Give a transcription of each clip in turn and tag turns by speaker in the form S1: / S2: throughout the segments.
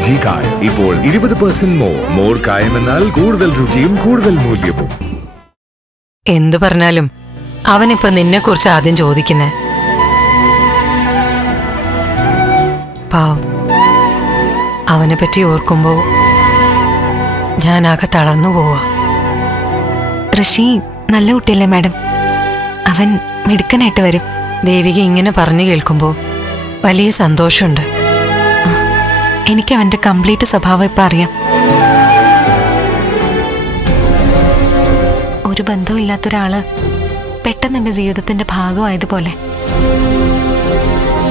S1: G കായം ഇപ്പോൾ ഇരുപത് പെർസെന്റ് മോർ മോർ കായം എന്നാൽ കൂടുതൽ രുചിയും കൂടുതൽ മൂല്യവും.
S2: എന്തു പറഞ്ഞാലും അവനിപ്പോ നിന്നെക്കുറിച്ച് ആദ്യം ചോദിക്കുന്നേ. അവനെ പറ്റി ഓർക്കുമ്പോ ഞാനാകെ തളർന്നു പോവാ.
S3: ഋഷി നല്ല കുട്ടിയല്ലേ മാഡം? അവൻ മിടുക്കനായിട്ട് വരും.
S2: ദേവിക ഇങ്ങനെ പറഞ്ഞു കേൾക്കുമ്പോൾ വലിയ സന്തോഷമുണ്ട്.
S3: എനിക്ക് അവന്റെ കംപ്ലീറ്റ് സ്വഭാവം ഇപ്പം അറിയാം. ഒരു ബന്ധവും ഇല്ലാത്ത ഒരാൾ പെട്ടെന്ന് എന്റെ ജീവിതത്തിന്റെ ഭാഗമായതുപോലെ.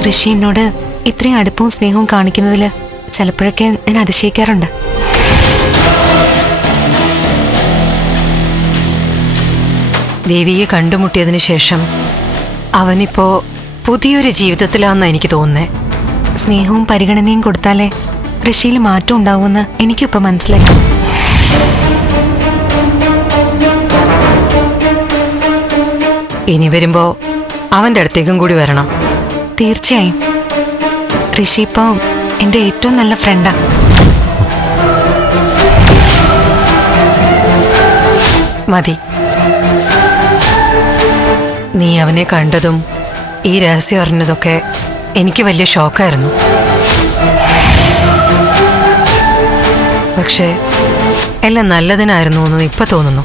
S3: ഋഷി എന്നോട് ഇത്രയും അടുപ്പവും സ്നേഹവും കാണിക്കുന്നതിൽ ചിലപ്പോഴൊക്കെ ഞാൻ അതിശയിക്കാറുണ്ട്.
S2: ദേവിയെ കണ്ടുമുട്ടിയതിന് ശേഷം അവനിപ്പോ പുതിയൊരു ജീവിതത്തിലാണെന്ന് എനിക്ക് തോന്നുന്നത്
S3: സ്നേഹവും പരിഗണനയും കൊടുത്താലേ ഋഷിയിൽ മാറ്റം ഉണ്ടാവുമെന്ന് എനിക്കിപ്പോ മനസ്സിലായി.
S2: ഇനി വരുമ്പോ അവന്റെ അടുത്തേക്കും കൂടി വരണം.
S3: തീർച്ചയായും. ഋഷി ഇപ്പോ എന്റെ ഏറ്റവും നല്ല ഫ്രണ്ടാ.
S2: മതി. നീ അവനെ കണ്ടതും ഈ രഹസ്യം അറിഞ്ഞതൊക്കെ എനിക്ക് വലിയ ഷോക്കായിരുന്നു പക്ഷേ എല്ലാം നല്ലതിനായിരുന്നു എന്ന് ഇപ്പൊ തോന്നുന്നു.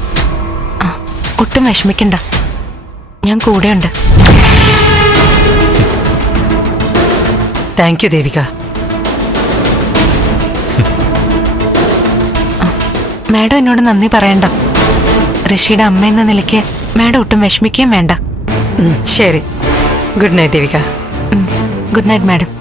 S3: ഒട്ടും വിഷമിക്കണ്ട. ഞാൻ കൂടെയുണ്ട്.
S2: Thank you Devika.
S3: മാഡം എന്നോട് നന്ദി പറയണ്ട. ഋഷിയുടെ അമ്മ എന്ന നിലയ്ക്ക് മാഡം ഒട്ടും വിഷമിക്കുകയും വേണ്ട.
S2: ശരി. Good night Devika.
S3: Good night madam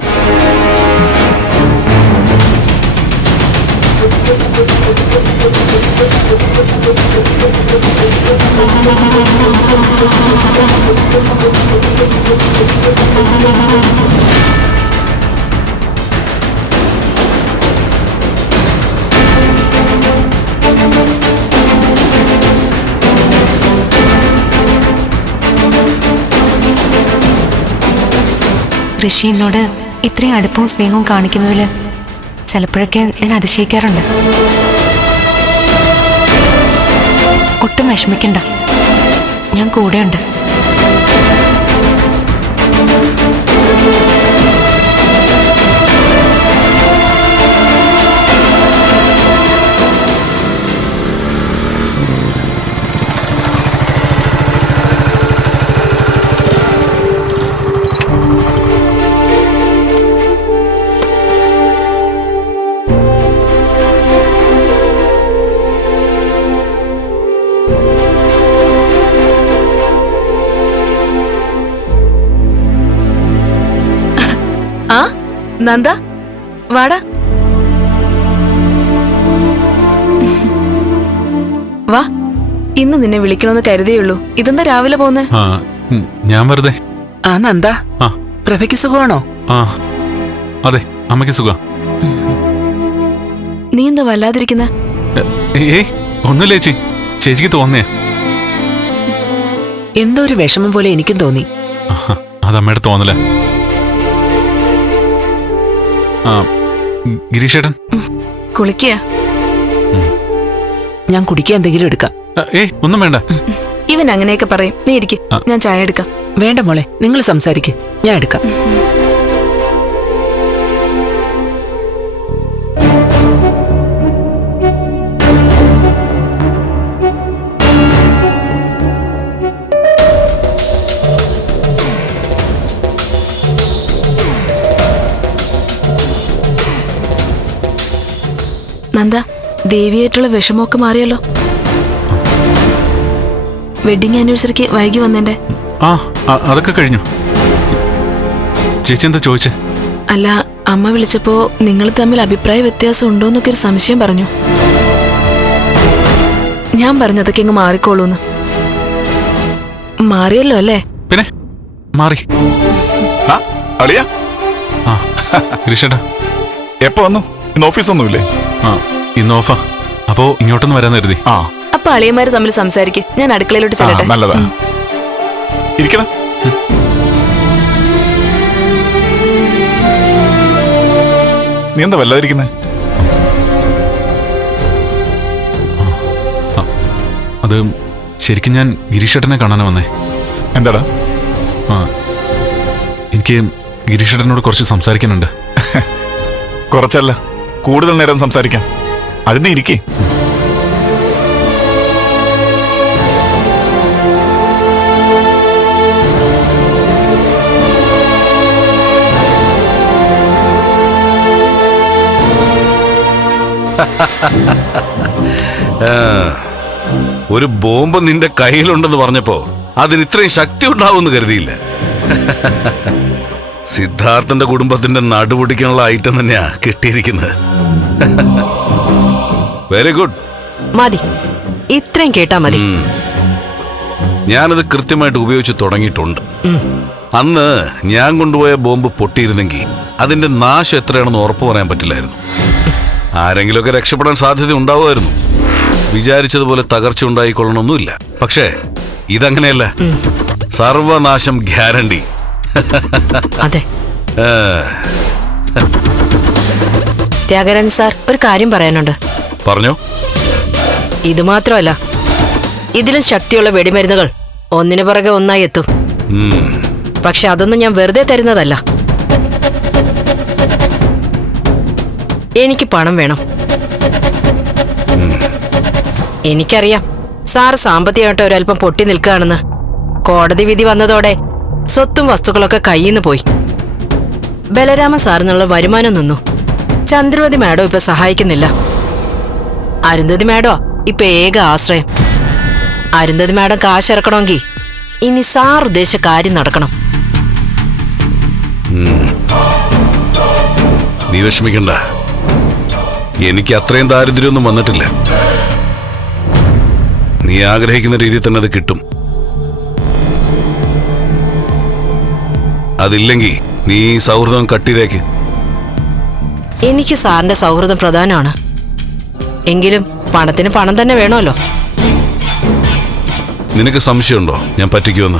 S3: Rishi എന്നോട് ഇത്രയും അടുപ്പവും സ്നേഹവും കാണിക്കുന്നതിൽ ചിലപ്പോഴൊക്കെ ഞാൻ അതിശയിക്കാറുണ്ട്. ഒട്ടും വിഷമിക്കണ്ട. ഞാൻ കൂടെയുണ്ട്.
S4: നന്ദ വാടാ. വാ ഇന്ന് നിന്നെ വിളിക്കണമെന്ന് കരുതിയുള്ളൂ ഇതെന്താ രാവിലെ പോന്നെ?
S5: ഞാൻ വെറുതെ.
S6: ആ നന്ദ.
S5: ആ.
S6: പ്രഭയ്ക്ക് സുഖമാണോ?
S5: ആ അതെ അമ്മയ്ക്ക് സുഖം.
S4: നീ എന്താ വല്ലാതിരിക്കുന്നേ?
S5: ഏയ് ഒന്നുമില്ല ചേച്ചി. ചേച്ചിക്ക് തോന്നേ
S6: എന്തോ ഒരു വിഷമം പോലെ എനിക്കും തോന്നി.
S5: അതമ്മയുടെ തോന്നല. ഗിരീഷേട്ടൻ?
S4: കുളിക്കുക
S6: ഞാൻ കുടിക്കാൻ എന്തെങ്കിലും എടുക്കാം.
S5: ഏയ് ഒന്നും വേണ്ട.
S4: ഇവൻ അങ്ങനെയൊക്കെ പറയും. നീ ഇരിക്കും. ഞാൻ ചായ എടുക്കാം.
S6: വേണ്ട മോളെ നിങ്ങൾ സംസാരിക്ക്. ഞാൻ എടുക്കാം.
S4: ദേവിയായിട്ടുള്ള വിഷമമൊക്കെ മാറിയല്ലോ. വെഡിങ് ആനിവേഴ്സറിക്ക് വൈകി വന്നെന്റെ.
S5: ആ അതൊക്കെ കഴിഞ്ഞു. ചേച്ചി എന്താ ചോദിച്ചേ?
S4: അല്ല അമ്മ വിളിച്ചപ്പോ നിങ്ങൾ തമ്മിൽ അഭിപ്രായ വ്യത്യാസം ഉണ്ടോന്നൊക്കെ ഒരു സംശയം പറഞ്ഞു. ഞാൻ പറഞ്ഞതൊക്കെ ഇങ്ങ് മാറിക്കോളൂന്ന്. മാറിയല്ലോ അല്ലേ?
S5: പിന്നെ? മാറി.
S7: അളിയ.
S5: ആ ഗിരീഷേട്ടാ.
S7: എപ്പോ വന്നു? ഇന്ന് ഓഫീസൊന്നുമില്ലേ?
S5: ആ. ഇന്നോഫ അപ്പോ ഇങ്ങോട്ടൊന്ന് വരാൻ കരുതി.
S7: ആ.
S4: അപ്പൊ അളിയന്മാര് തമ്മിൽ സംസാരിക്ക്. ഞാൻ അടുക്കളയിലോട്ട് ചെല്ലട്ടെ.
S7: നല്ലതാ. ഇരിക്കണം നീ എന്താ വല്ലാതിരിക്കുന്നേ?
S5: അത് ശരിക്കും ഞാൻ ഗിരീഷേട്ടനെ കാണാനാ വന്നേ.
S7: എന്താടാ?
S5: ആ എനിക്ക് ഗിരീഷേട്ടനോട് കുറച്ച് സംസാരിക്കാനുണ്ട്.
S7: കുറച്ചല്ല കൂടുതൽ നേരം സംസാരിക്കാം. അതിന് ഇരിക്കേ.
S8: ഒരു ബോംബ് നിന്റെ കയ്യിലുണ്ടെന്ന് പറഞ്ഞപ്പോ അതിന് ഇത്രയും ശക്തി ഉണ്ടാവുമെന്ന് കരുതിയില്ല. സിദ്ധാർത്ഥന്റെ കുടുംബത്തിന്റെ നടുപൊടിക്കാനുള്ള ഐറ്റം തന്നെയാ കിട്ടിയിരിക്കുന്നത്. വെരി ഗുഡ്
S9: മതി. ഇത്രയും കേട്ടാ മതി.
S8: ഞാനത് കൃത്യമായിട്ട് ഉപയോഗിച്ച് തുടങ്ങിയിട്ടുണ്ട്. അന്ന് ഞാൻ കൊണ്ടുപോയ ബോംബ് പൊട്ടിയിരുന്നെങ്കിൽ അതിന്റെ നാശം എത്രയാണെന്ന് ഉറപ്പു പറയാൻ പറ്റില്ലായിരുന്നു. ആരെങ്കിലുമൊക്കെ രക്ഷപ്പെടാൻ സാധ്യത ഉണ്ടാവുമായിരുന്നു. വിചാരിച്ചതുപോലെ തകർച്ച ഉണ്ടായിക്കൊള്ളണമെന്നില്ല. പക്ഷേ ഇതങ്ങനെയല്ല. സർവനാശം ഗ്യാരണ്ടി.
S9: അതെ. ത്യാഗരാജൻ സാർ ഒരു കാര്യം പറയാനുണ്ട്.
S8: പറഞ്ഞോ?
S9: ഇത് മാത്രമല്ല ഇതിലും ശക്തിയുള്ള വെടിമരുന്നുകൾ ഒന്നിനു പുറകെ ഒന്നായി എത്തും. പക്ഷെ അതൊന്നും ഞാൻ വെറുതെ തരുന്നതല്ല. എനിക്ക് പണം വേണം. എനിക്കറിയാം സാറ് സാമ്പത്തികമായിട്ട് ഒരല്പം പൊട്ടി നിൽക്കുകയാണെന്ന്. കോടതി വിധി വന്നതോടെ സ്വത്തും വസ്തുക്കളൊക്കെ കയ്യിന്ന് പോയി. ബലരാമ സാറിനുള്ള വരുമാനം നിന്നു. ചന്ദ്രവതി മാഡം ഇപ്പൊ സഹായിക്കുന്നില്ല. അരുന്ധതി മാഡോ ഇപ്പൊ ഏക ആശ്രയം. അരുന്ധതി മാഡം കാശിറക്കണമെങ്കിൽ ഇനി സാർ ഉദ്ദേശ കാര്യം നടക്കണം.
S8: നീ വിഷമിക്കണ്ട. എനിക്ക് അത്രയും ദാരിദ്ര്യമൊന്നും വന്നിട്ടില്ല. നീ ആഗ്രഹിക്കുന്ന രീതിയിൽ തന്നെ അത് കിട്ടും. അതില്ലെങ്കിൽ നീ സൗഹൃദം കട്ടിതേക്ക്
S9: എനിക്ക് സാറിന്റെ സൗഹൃദം പ്രധാനമാണ്. എങ്കിലും പണത്തിന് പണം തന്നെ വേണമല്ലോ.
S8: നിനക്ക് സംശയമുണ്ടോ? ഞാൻ പറ്റിക്കുമെന്ന്.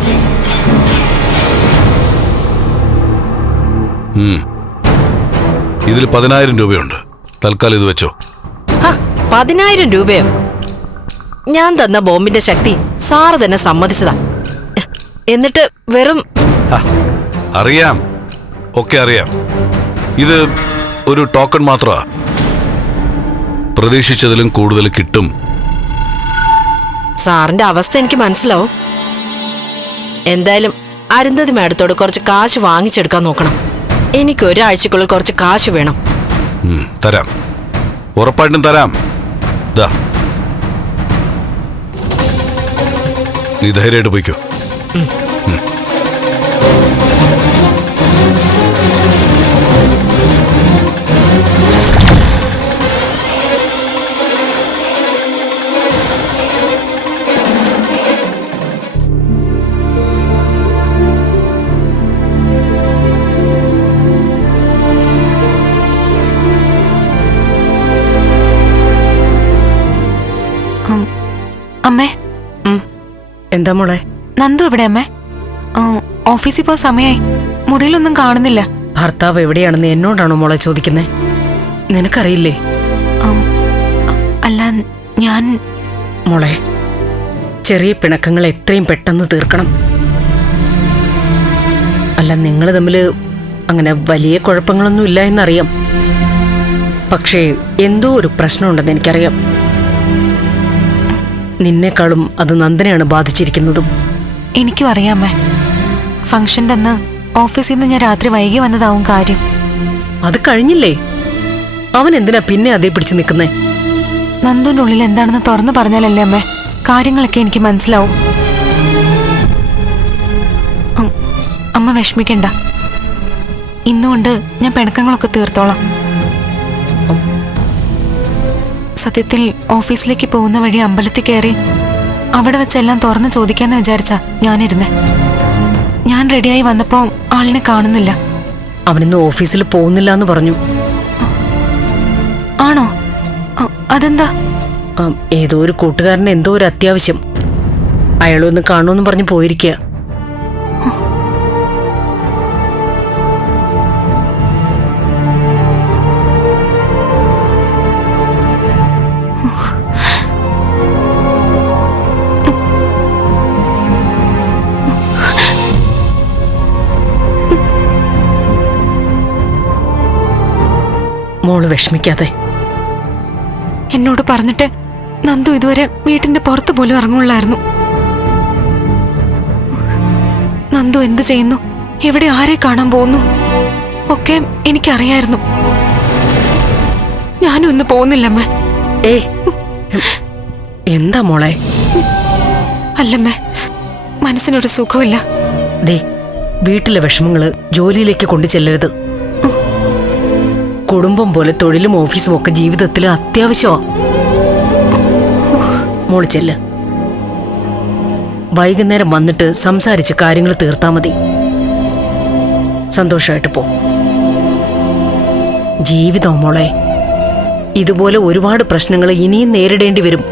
S8: ഇതിൽ പതിനായിരം രൂപയുണ്ട്. തൽക്കാലം ഇത് വെച്ചോ.
S9: പതിനായിരം രൂപയോ? ഞാൻ തന്ന ബോംബിന്റെ ശക്തി സാറ് തന്നെ സമ്മതിച്ചതാ. എന്നിട്ട് വെറും
S8: അറിയാം. ഒക്കെ അറിയാം. ഇത് ഒരു ടോക്കൺ മാത്രമാ. പ്രതീക്ഷിച്ചതിലും കൂടുതൽ കിട്ടും.
S9: സാറിന്റെ അവസ്ഥ എനിക്ക് മനസ്സിലാവും. എന്തായാലും അരുന്ധതി മേടത്തോട് കുറച്ച് കാശ് വാങ്ങിച്ചെടുക്കാൻ നോക്കണം. എനിക്ക് ഒരാഴ്ചക്കുള്ളിൽ കുറച്ച് കാശ് വേണം.
S8: തരാം. ഉറപ്പായിട്ടും തരാം. ദാ. നീ ധൈര്യമായിട്ട് പോയിക്കോ.
S3: അമ്മേ.
S9: എന്താ മോളെ?
S3: നന്ദു എവിടെ അമ്മേ? ഓഫീസിൽ പോകാൻ സമയായി. മുറിയിലൊന്നും കാണുന്നില്ല.
S9: ഭർത്താവ് എവിടെയാണെന്ന് എന്നോടാണോ മോളെ ചോദിക്കുന്നേ? നിനക്കറിയില്ലേ?
S3: അല്ല ഞാൻ
S9: മോളെ ചെറിയ പിണക്കങ്ങൾ എത്രയും പെട്ടെന്ന് തീർക്കണം. അല്ല നിങ്ങൾ തമ്മിൽ അങ്ങനെ വലിയ കുഴപ്പങ്ങളൊന്നും ഇല്ല എന്നറിയാം. പക്ഷേ എന്തോ ഒരു പ്രശ്നമുണ്ടെന്ന് എനിക്കറിയാം. നിന്നെക്കാളും അത് നന്ദനെയാണ് ബാധിച്ചിരിക്കുന്നതും.
S3: എനിക്കും അറിയാമേ ഫംഗ്ഷന്റെ അന്ന് ഓഫീസിൽ നിന്ന് ഞാൻ രാത്രി വൈകി വന്നതാവും കാര്യം.
S9: അത് കഴിഞ്ഞില്ലേ? അവൻ എന്തിനാ പിന്നെ അതേ പിടിച്ചു നിൽക്കുന്നേ?
S3: നന്ദുവിന്റെ ഉള്ളിൽ എന്താണെന്ന് തുറന്നു പറഞ്ഞാലല്ലേ അമ്മേ? കാര്യങ്ങളൊക്കെ എനിക്ക് മനസ്സിലാവും. അമ്മ വിഷമിക്കണ്ട. ഇന്നുകൊണ്ട് ഞാൻ പിണക്കങ്ങളൊക്കെ തീർത്തോളാം. സത്യത്തിൽ ഓഫീസിലേക്ക് പോകുന്ന വഴി അമ്പലത്തിൽ കയറി അവിടെ വെച്ചെല്ലാം തുറന്ന് ചോദിക്കാന്ന് വിചാരിച്ച ഞാനിരുന്നേ. ഞാൻ റെഡിയായി വന്നപ്പോ ആളിനെ കാണുന്നില്ല.
S9: അവനിന്ന് ഓഫീസിൽ പോകുന്നില്ല എന്ന് പറഞ്ഞു.
S3: ആണോ? അതെന്താ?
S9: ഏതോ ഒരു കൂട്ടുകാരന് എന്തോ ഒരു അത്യാവശ്യം. അയാളൊന്ന് കാണുമെന്ന് പറഞ്ഞു പോയിരിക്കുക
S10: മോൾ വിഷമിക്കാതെ.
S3: എന്നോട് പറഞ്ഞിട്ട് നന്ദു ഇതുവരെ വീട്ടിന്റെ പുറത്ത് പോലും ഇറങ്ങുള്ളായിരുന്നു. നന്ദു എന്ത് ചെയ്യുന്നു? എവിടെ ആരെ കാണാൻ പോകുന്നു? ഒക്കെ എനിക്കറിയായിരുന്നു. ഞാനും ഇന്ന് പോകുന്നില്ലമ്മ
S10: ഏ എന്താ മോളെ?
S3: അല്ലമ്മേ മനസ്സിനൊരു സുഖമില്ല.
S10: ദേ വീട്ടിലെ വിഷമങ്ങൾ ജോലിയിലേക്ക് കൊണ്ടു ചെല്ലരുത് കുടുംബം പോലെ തൊഴിലും ഓഫീസും ഒക്കെ ജീവിതത്തിൽ അത്യാവശ്യമാ. മോൾ ചെല്ല്. വൈകുന്നേരം വന്നിട്ട് സംസാരിച്ച് കാര്യങ്ങൾ തീർത്താ മതി. സന്തോഷമായിട്ട് പോ. ജീവിതം മോളെ? ഇതുപോലെ ഒരുപാട് പ്രശ്നങ്ങൾ ഇനിയും നേരിടേണ്ടി വരും.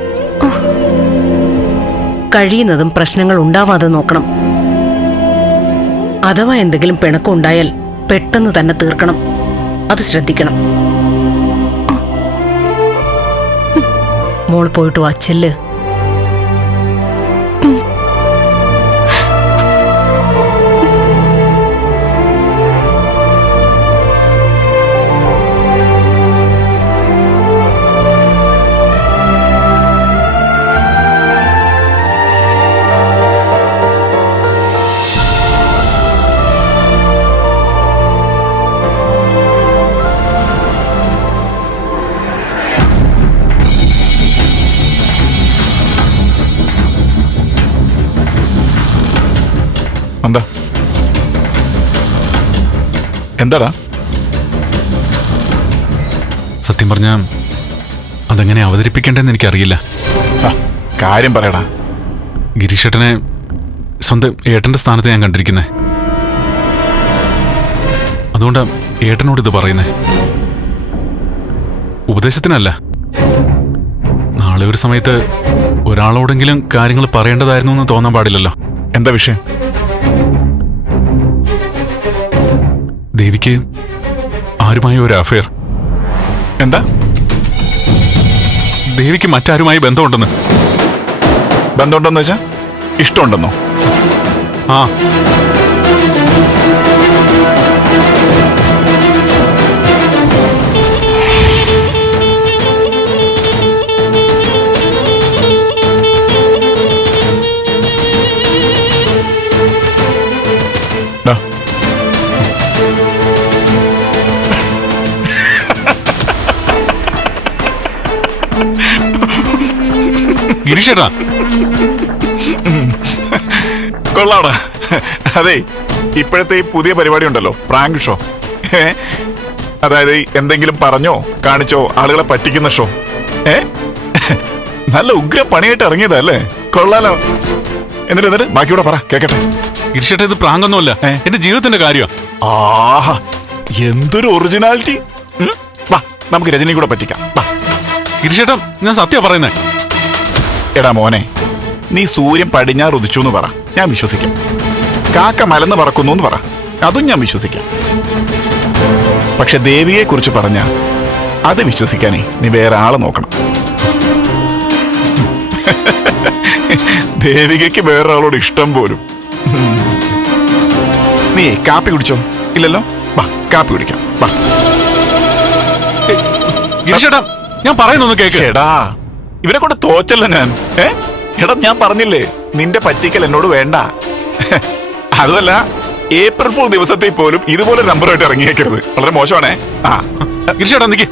S10: കഴിയുന്നതും പ്രശ്നങ്ങൾ ഉണ്ടാവാതെ നോക്കണം. അഥവാ എന്തെങ്കിലും പിണക്കം ഉണ്ടായാൽ പെട്ടെന്ന് തന്നെ തീർക്കണം. അത് ശ്രദ്ധിക്കണം. മോൾ പോയിട്ട് വാ ചെല്ല്.
S7: എന്താടാ?
S5: സത്യം പറഞ്ഞ അതെങ്ങനെ അവതരിപ്പിക്കേണ്ടതെന്ന് എനിക്കറിയില്ല.
S7: കാര്യം പറയടാ.
S5: ഗിരീഷേട്ടനെ സ്വന്തം ഏട്ടന്റെ സ്ഥാനത്ത് ഞാൻ കണ്ടിരിക്കുന്നേ. അതുകൊണ്ട് ഏട്ടനോട് ഇത് പറയുന്നേ. ഉപദേശത്തിനല്ല. നാളെ ഒരു സമയത്ത് ഒരാളോടെങ്കിലും കാര്യങ്ങൾ പറയേണ്ടതായിരുന്നു എന്ന് തോന്നാൻ പാടില്ലല്ലോ.
S7: എന്താ വിഷയം?
S5: ദേവിക്ക് ആരുമായ ഒരു അഫയർ
S7: എന്താ?
S5: ദേവിക്ക് മറ്റാരുമായി ബന്ധമുണ്ടെന്ന്.
S7: ബന്ധമുണ്ടെന്ന് വെച്ചാ? ഇഷ്ടമുണ്ടെന്നോ?
S5: ആ. ഗിരീഷേട്ടാ.
S7: കൊള്ളാടാ. അതെ ഇപ്പോഴത്തെ ഈ പുതിയ പരിപാടി ഉണ്ടല്ലോ പ്രാങ്ക് ഷോ. അതായത് എന്തെങ്കിലും പറഞ്ഞോ കാണിച്ചോ ആളുകളെ പറ്റിക്കുന്ന ഷോ. ഏ? നല്ല ഉഗ്ര പണിയായിട്ട് ഇറങ്ങിയതാ അല്ലേ? കൊള്ളാലോ. എന്നിട്ട് എന്നിട്ട് ബാക്കിയൂടെ പറ കേക്കട്ടെ.
S5: ഗിരീഷേട്ട ഇത് പ്രാങ്കൊന്നുമല്ല? എന്റെ ജീവിതത്തിന്റെ കാര്യമാണ്
S7: ആഹാ എന്തൊരു ഒറിജിനാലിറ്റി വാ നമുക്ക് രജനി കൂടെ പറ്റിക്കാം. വാ.
S5: ഗിരീഷേട്ടൻ ഞാൻ സത്യ പറയുന്നേ.
S7: എടാ മോനെ നീ സൂര്യൻ പടിഞ്ഞാറ് ഉദിച്ചു എന്ന് പറ. ഞാൻ വിശ്വസിക്കാം. കാക്ക മലന്ന് പറക്കുന്നു എന്ന് പറ. അതും ഞാൻ വിശ്വസിക്കാം. പക്ഷെ ദേവിയെ കുറിച്ച് പറഞ്ഞ അത് വിശ്വസിക്കാനേ നീ വേറെ ആളെ നോക്കണം. ദേവികയ്ക്ക് വേറൊരാളോട് ഇഷ്ടം പോലും. നീ കാപ്പി കുടിച്ചോ? ഇല്ലല്ലോ? വാ കാപ്പി കുടിക്കാം. വാ.
S5: ഞാൻ പറയുന്നൊന്ന് കേക്ക്.
S7: ഇവരെ കൊണ്ട് തോച്ചല്ല ഞാൻ. എടാ ഞാൻ പറഞ്ഞില്ലേ നിന്റെ പറ്റിക്കൽ എന്നോട് വേണ്ട. അതുമല്ല ഏപ്രിൽ ഫുൾ ദിവസത്തെ പോലും ഇതുപോലെ നമ്പറായിട്ട് ഇറങ്ങിയേക്കരുത്. വളരെ മോശമാണേ. ആ
S5: ഗിരീഷേട്ടാ നിക്ക്.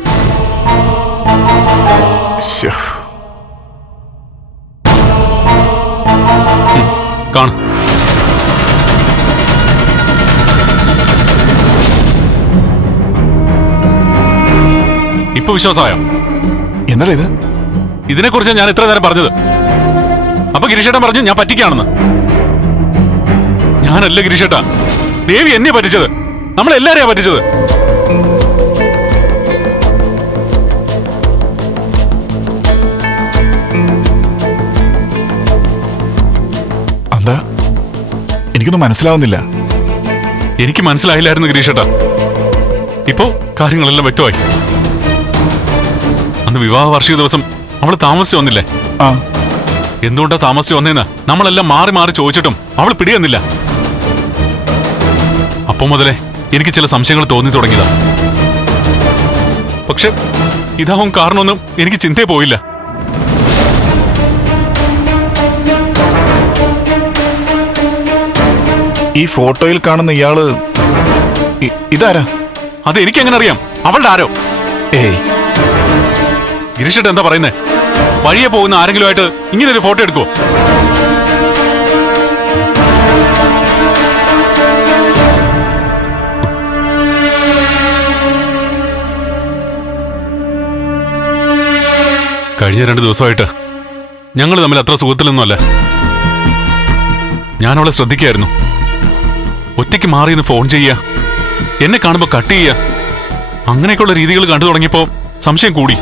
S5: ഇപ്പൊ വിശ്വാസമായോ?
S7: എന്നടാ ഇത്?
S5: ഇതിനെക്കുറിച്ച് ഞാൻ ഇത്ര നേരം പറഞ്ഞത്. അപ്പൊ ഗിരീഷേട്ടൻ പറഞ്ഞു ഞാൻ പറ്റിക്കാണെന്ന്. ഞാനല്ല ഗിരീഷേട്ടാ ദേവി എന്നെ പറ്റിച്ചത്. നമ്മളെല്ലാരെയാ പറ്റിച്ചത്.
S7: എന്താ? എനിക്കൊന്നും മനസ്സിലാവുന്നില്ല.
S5: എനിക്ക് മനസ്സിലായില്ലായിരുന്നു ഗിരീഷേട്ടാ. ഇപ്പോ കാര്യങ്ങളെല്ലാം വ്യക്തമായി. അന്ന് വിവാഹ വാർഷിക ദിവസം അവൾ താമസിച്ചു വന്നില്ലേ?
S7: ആ.
S5: എന്തുകൊണ്ടാ താമസിച്ചു വന്നേന്ന്? നമ്മളെല്ലാം മാറി മാറി ചോദിച്ചിട്ടും അവൾ പിടിയെന്നില്ല. അപ്പം മുതലേ എനിക്ക് ചില സംശയങ്ങൾ തോന്നി തുടങ്ങിയതാ. പക്ഷെ ഇതാവും കാരണമൊന്നും എനിക്ക് ചിന്തയെ പോയില്ല.
S7: ഈ ഫോട്ടോയിൽ കാണുന്ന ഇയാൾ ഇ- ഇതാരാ?
S5: അത് എനിക്ക് എങ്ങനെ അറിയാം? അവളുടെ ആരോ?
S7: ഏയ്.
S5: ഗിരീഷേട്ട് എന്താ പറയുന്നേ? വഴിയെ പോകുന്ന ആരെങ്കിലും ആയിട്ട് ഇങ്ങനെ ഒരു ഫോട്ടോ എടുക്കുവോ? കഴിഞ്ഞ രണ്ട് ദിവസമായിട്ട് ഞങ്ങൾ തമ്മിൽ അത്ര സുഖത്തിലൊന്നുമല്ല ഞാൻ അവളെ ശ്രദ്ധിക്കായിരുന്നു. ഒറ്റയ്ക്ക് മാറിയെന്ന് ഫോൺ ചെയ്യുക എന്നെ കാണുമ്പോൾ കട്ട് ചെയ്യുക അങ്ങനെയൊക്കെയുള്ള രീതികൾ കണ്ടു തുടങ്ങിയപ്പോൾ സംശയം കൂടി.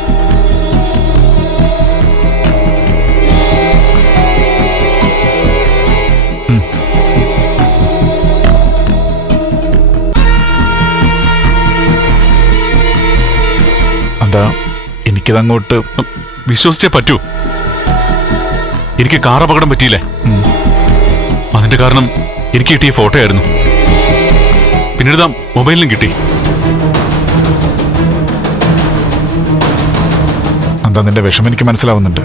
S7: അതാ എനിക്കിതങ്ങോട്ട്
S5: വിശ്വസിച്ചേ പറ്റൂ. എനിക്ക് കാർ അപകടം പറ്റിയില്ലേ? അതിന്റെ കാരണം എനിക്ക് കിട്ടിയ ഫോട്ടോ ആയിരുന്നു പിന്നീട് മൊബൈലിലും കിട്ടി.
S7: എന്താ നിന്റെ വിഷമം എനിക്ക് മനസ്സിലാവുന്നുണ്ട്?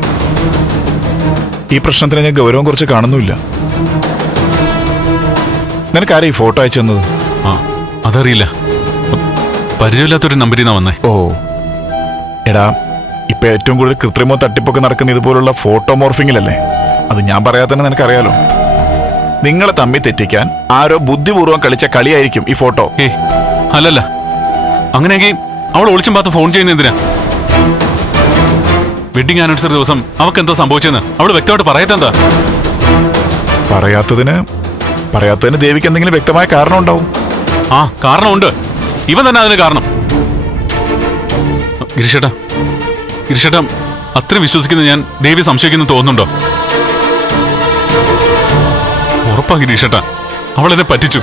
S7: ഈ പ്രശ്നത്തിന് ഞാൻ ഗൗരവം കുറച്ച് കാണുന്നുമില്ല. നിനക്കാരാ ഈ ഫോട്ടോ അയച്ചു തന്നത്?
S5: ആ അതറിയില്ല. പരിചയമില്ലാത്തൊരു നമ്പരിന്നാ നിന്നാ വന്നേ.
S7: ഓ. എടാ ഇപ്പൊ ഏറ്റവും കൂടുതൽ കൃത്രിമോ തട്ടിപ്പൊക്കെ നടക്കുന്ന ഇതുപോലുള്ള ഫോട്ടോ മോർഫിങ്ങിലല്ലേ അത് ഞാൻ പറയാതെ തന്നെ നിനക്കറിയാലോ. നിങ്ങളെ തമ്മി തെറ്റിക്കാൻ ആരോ ബുദ്ധിപൂർവം കളിച്ച കളിയായിരിക്കും ഈ ഫോട്ടോ.
S5: ഏ അല്ലല്ല. അങ്ങനെയെങ്കിൽ അവൾ ഒളിച്ചും പാത്ത് ഫോൺ ചെയ്യുന്ന എന്തിനാ? വെഡിങ് ആനിവേഴ്സറി ദിവസം അവൾക്ക് എന്താ സംഭവിച്ചെന്ന് അവൾ വ്യക്തമായിട്ട് പറയത്തെന്താ?
S7: പറയാത്തതിന് പറയാത്തതിന് ദേവിക്ക് എന്തെങ്കിലും വ്യക്തമായ കാരണം ഉണ്ടാവും
S5: ആ കാരണമുണ്ട്. ഇവൻ തന്നെ അതിന് കാരണം. ഗിരിഷേട്ടാ ഗിരിഷേട്ടാ അത്ര വിശ്വസിക്കുന്ന ഞാൻ ദേവി സംശയിക്കുന്നു തോന്നുന്നുണ്ടോ? ഉറപ്പാ ഗിരീഷേട്ടാ അവൾ എന്നെ പറ്റിച്ചു.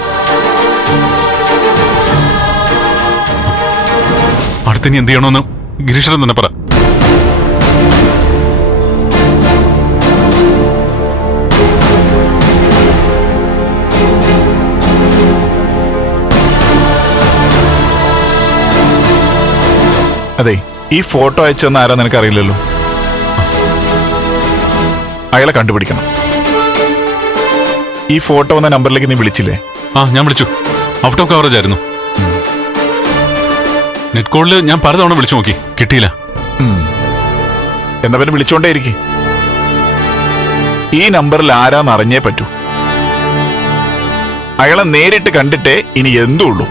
S5: അടുത്തിനി എന്ത് ചെയ്യണമെന്ന് ഗിരീഷേട്ടൻ തന്നെ പറ.
S7: അതെ ഈ ഫോട്ടോ അയച്ചെന്ന് ആരാ നിനക്കറിയില്ലല്ലോ? അയാളെ കണ്ടുപിടിക്കണം. ഈ ഫോട്ടോ വന്ന നമ്പറിലേക്ക് നീ വിളിച്ചില്ലേ?
S5: ആ ഞാൻ വിളിച്ചു. ഔട്ട് ഓഫ് കവറേജ് ആയിരുന്നു. നെറ്റ് കോളിൽ ഞാൻ പലതവണ വിളിച്ചു നോക്കി. കിട്ടിയില്ല.
S7: എന്നാ പിന്നെ വിളിച്ചോണ്ടേയിരിക്കെ. ഈ നമ്പറിൽ ആരാന്ന് അറിഞ്ഞേ പറ്റൂ. അയാളെ നേരിട്ട് കണ്ടിട്ടേ ഇനി എന്തുള്ളൂ?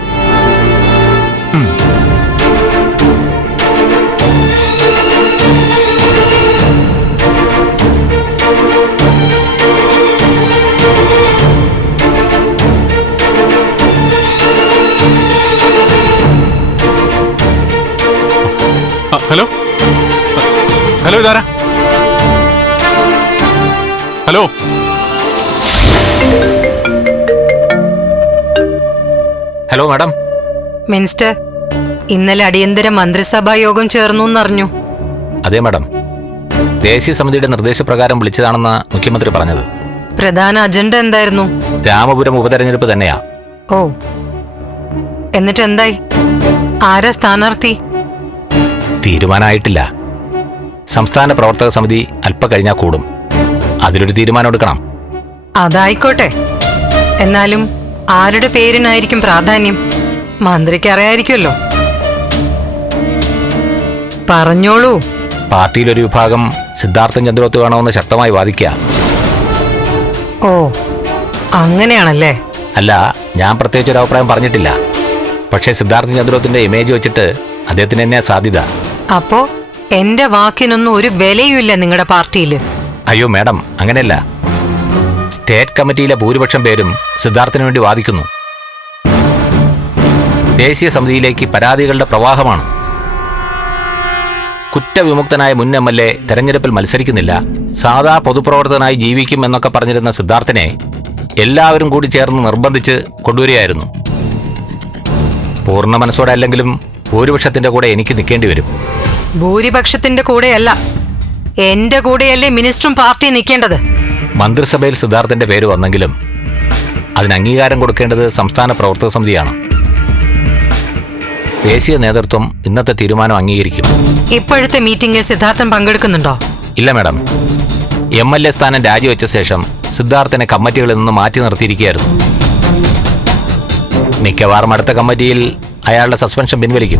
S5: ഹലോ ഇതാരാ ഹലോ?
S11: Hello madam.
S2: മിനിസ്റ്റർ ഇന്നലെ അടിയന്തര മന്ത്രിസഭാ യോഗം ചേർന്നു എന്നറിഞ്ഞു.
S11: അതെ മാഡം. ദേശീയ സമിതിയുടെ നിർദ്ദേശപ്രകാരം വിളിച്ചതാണെന്ന് മുഖ്യമന്ത്രി പറഞ്ഞത്.
S2: പ്രധാന അജണ്ട എന്തായിരുന്നു?
S11: രാമപുരം ഉപതെരഞ്ഞെടുപ്പ് തന്നെയാ.
S2: ഓ. എന്നിട്ട് എന്തായി? ആരാ സ്ഥാനാർത്ഥി?
S11: തീരുമാനമായിട്ടില്ല സംസ്ഥാന പ്രവർത്തക സമിതി അല്പ കഴിഞ്ഞാൽ കൂടും. അതിലൊരു തീരുമാനം എടുക്കണം.
S2: അതായിക്കോട്ടെ. എന്നാലും ആരുടെ പേരിനായിരിക്കും പ്രാധാന്യം? മന്ത്രിക്ക് അറിയായിരിക്കുമല്ലോ പറഞ്ഞോളൂ.
S11: പാർട്ടിയിലൊരു വിഭാഗം സിദ്ധാർത്ഥൻ ചന്ദ്രോത്ത് വേണമെന്ന് ശക്തമായി വാദിക്കുക
S2: ഓ അങ്ങനെയാണല്ലേ?
S11: അല്ല ഞാൻ പ്രത്യേകിച്ച് ഒരു അഭിപ്രായം പറഞ്ഞിട്ടില്ല. പക്ഷേ സിദ്ധാർത്ഥൻ ചന്ദ്രോത്തിന്റെ ഇമേജ് വെച്ചിട്ട് അദ്ദേഹത്തിന് തന്നെ സാധ്യത.
S2: അപ്പോ എന്റെ വാക്കിനൊന്നും ഒരു വിലയുമില്ല നിങ്ങളുടെ പാർട്ടിയിൽ
S11: അയ്യോ മാഡം അങ്ങനെയല്ല. സ്റ്റേറ്റ് കമ്മിറ്റിയിലെ ഭൂരിപക്ഷം പേരും സിദ്ധാർത്ഥിന് വേണ്ടി വാദിക്കുന്നു. ദേശീയ സമിതിയിലേക്ക് പരാതികളുടെ പ്രവാഹമാണ്. കുറ്റവിമുക്തനായ മുൻ എം എൽ എ തെരഞ്ഞെടുപ്പിൽ മത്സരിക്കുന്നില്ല. സാധാ പൊതുപ്രവർത്തകനായി ജീവിക്കും എന്നൊക്കെ പറഞ്ഞിരുന്ന സിദ്ധാർത്ഥിനെ എല്ലാവരും കൂടി ചേർന്ന് നിർബന്ധിച്ച് കൊണ്ടുവരികയായിരുന്നു. പൂർണ മനസ്സോടെ അല്ലെങ്കിലും ഭൂരിപക്ഷത്തിന്റെ കൂടെ എനിക്ക് നിൽക്കേണ്ടി വരും.
S2: ഭൂരിപക്ഷത്തിന്റെ കൂടെയല്ല. എന്റെ കൂടെയല്ലേ മിനിസ്റ്ററും പാർട്ടി നിൽക്കേണ്ടത്?
S11: മന്ത്രിസഭയിൽ സിദ്ധാർത്ഥന്റെ പേര് വന്നെങ്കിലും അതിന് അംഗീകാരം കൊടുക്കേണ്ടത് സംസ്ഥാന പ്രവർത്തക സമിതിയാണ്. ദേശീയ നേതൃത്വം ഇന്നത്തെ തീരുമാനം അംഗീകരിക്കും.
S2: ഇപ്പോഴത്തെ മീറ്റിംഗിൽ സിദ്ധാർത്ഥൻ പങ്കെടുക്കുന്നുണ്ടോ?
S11: ഇല്ല മാഡം. എം എൽ എ സ്ഥാനം രാജിവെച്ച ശേഷം സിദ്ധാർത്ഥനെ കമ്മിറ്റികളിൽ നിന്ന് മാറ്റി നിർത്തിയിരിക്കുകയായിരുന്നു. മിക്കവാറും അടുത്ത കമ്മിറ്റിയിൽ അയാളുടെ സസ്പെൻഷൻ പിൻവലിക്കും.